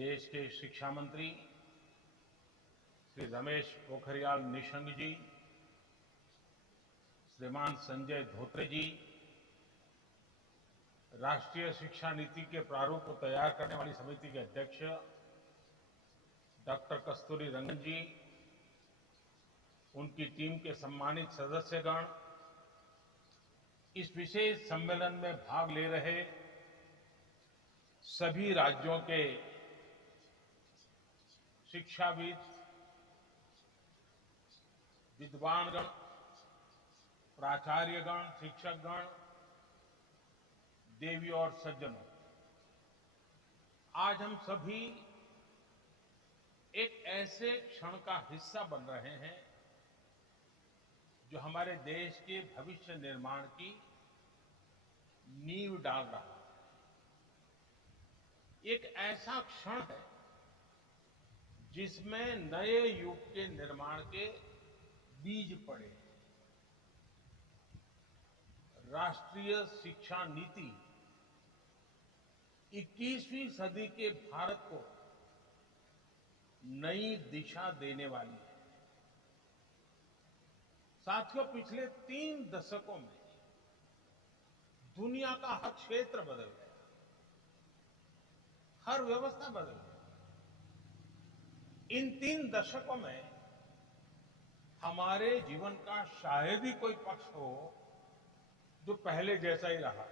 देश के शिक्षा मंत्री श्री रमेश पोखरियाल निशंक जी, श्रीमान संजय धोत्रे जी, राष्ट्रीय शिक्षा नीति के प्रारूप को तैयार करने वाली समिति के अध्यक्ष डॉक्टर कस्तूरी रंगन जी, उनकी टीम के सम्मानित सदस्यगण, इस विशेष सम्मेलन में भाग ले रहे सभी राज्यों के शिक्षाविद, विद्वानगण, प्राचार्यगण, शिक्षकगण, देवी और सज्जनों, आज हम सभी एक ऐसे क्षण का हिस्सा बन रहे हैं जो हमारे देश के भविष्य निर्माण की नींव डाल रहा है। एक ऐसा क्षण है जिसमें नए युग के निर्माण के बीज पड़े हैं। राष्ट्रीय शिक्षा नीति 21वीं सदी के भारत को नई दिशा देने वाली है। साथियों, पिछले 3 दशकों में दुनिया का हर क्षेत्र बदल गया, हर व्यवस्था बदल गई। इन 3 दशकों में हमारे जीवन का शायद ही कोई पक्ष हो जो पहले जैसा ही रहा,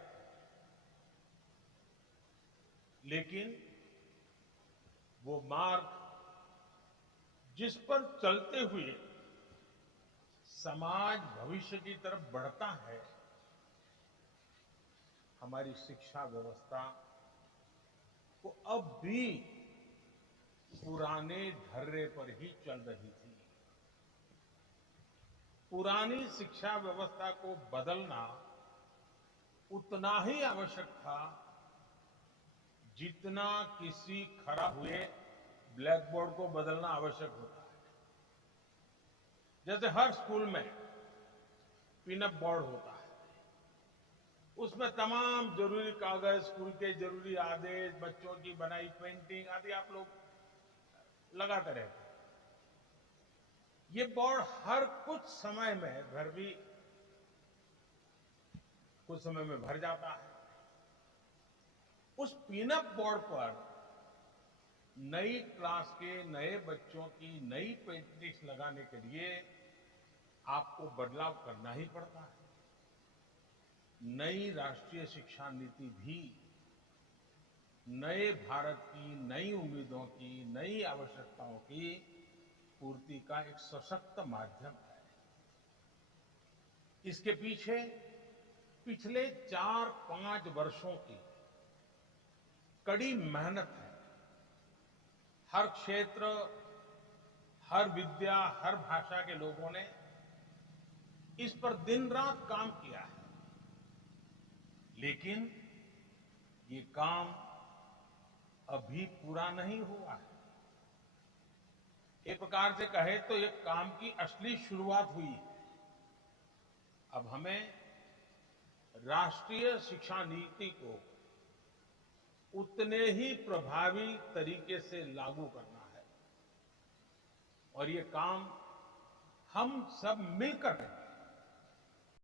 लेकिन वो मार्ग जिस पर चलते हुए समाज भविष्य की तरफ बढ़ता है, हमारी शिक्षा व्यवस्था वो अब भी पुराने ढर्रे पर ही चल रही थी। पुरानी शिक्षा व्यवस्था को बदलना उतना ही आवश्यक था जितना किसी खराब हुए ब्लैक बोर्ड को बदलना आवश्यक होता है। जैसे हर स्कूल में पिनअप बोर्ड होता है, उसमें तमाम जरूरी कागज, स्कूल के जरूरी आदेश, बच्चों की बनाई पेंटिंग आदि आप लोग लगाते रहते हैं। ये बोर्ड हर कुछ समय में भर जाता है। उस पिनअप बोर्ड पर नई क्लास के नए बच्चों की नई पेंटिंग्स लगाने के लिए आपको बदलाव करना ही पड़ता है। नई राष्ट्रीय शिक्षा नीति भी नए भारत की नई उम्मीदों की, नई आवश्यकताओं की पूर्ति का एक सशक्त माध्यम है। इसके पीछे पिछले 4-5 वर्षों की कड़ी मेहनत है। हर क्षेत्र, हर विद्या, हर भाषा के लोगों ने इस पर दिन रात काम किया है, लेकिन ये काम अभी पूरा नहीं हुआ है। एक प्रकार से कहे तो ये काम की असली शुरुआत हुई है। अब हमें राष्ट्रीय शिक्षा नीति को उतने ही प्रभावी तरीके से लागू करना है, और ये काम हम सब मिलकर करें।